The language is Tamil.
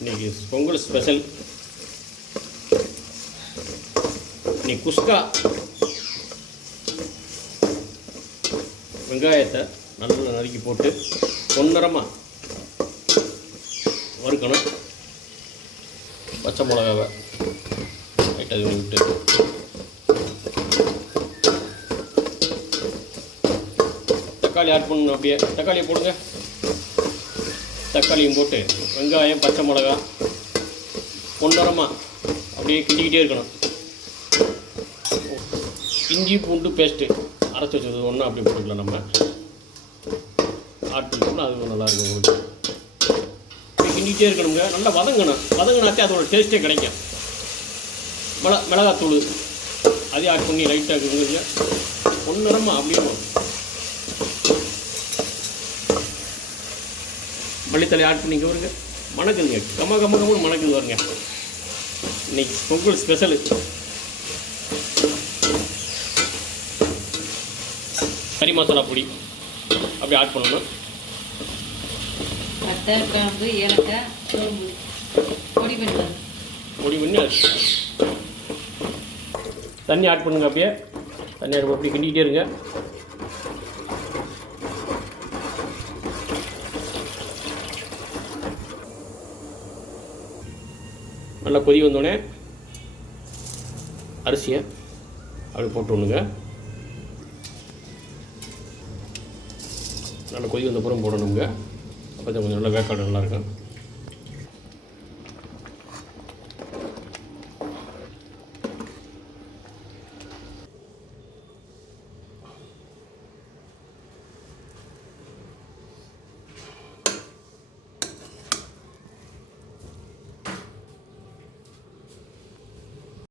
இன்றைக்கி பொங்கல் ஸ்பெஷல். இன்னைக்கு குஸ்கா வெங்காயத்தை நல்லா நறுக்கி போட்டு பொன்னிறமாக வறுக்கணும். பச்சை மிளகாவை லைட்டாக விட்டு தக்காளி ஆட் பண்ணணும். அப்படியே தக்காளியை போடுங்க. தக்காளியும் போட்டு வெங்காயம் பச்சை மிளகா பொன்னிறமாக அப்படியே கிண்டிக்கிட்டே இருக்கணும். இஞ்சி பூண்டு பேஸ்ட்டு அரைச்சி வச்சது ஒன்றா அப்படி போட்டுக்கலாம். நம்ம ஆட் பண்ணிட்டோம்னா அது நல்லாயிருக்கும். உங்களுக்கு இப்படி கிண்டிகிட்டே இருக்கணுங்க. நல்லா வதங்கினாச்சே அதோட டேஸ்ட்டே கிடைக்கும். மிளகாத்தூள் அதையும் ஆட் பண்ணி லைட்டாக இருக்குங்க. பொன்னிறமாக அப்படியே மல்லித்தலை ஆட் பண்ணிக்க வருங்க. மணக்குதுங்க. கம்மன்னு மணக்குது வருங்க. இன்னைக்கு பொங்கல் ஸ்பெஷலு. கறி மசாலா பொடி அப்படி ஆட் பண்ணணும். பட்டை கிராம்பு ஏலக்காய் சோம்பு பொடி பண்ணி தண்ணி ஆட் பண்ணுங்க. அப்படியே தண்ணி அப்படி கிண்டிக்கிட்டே இருங்க. நல்லா கொதி வந்தோடனே அரிசியை அப்படி போட்டு விடுங்க. நல்லா கொதி வந்த அப்புறம் போடணுங்க. அப்போ தான் கொஞ்சம் நல்லா வேக்காடு நல்லாயிருக்கும்.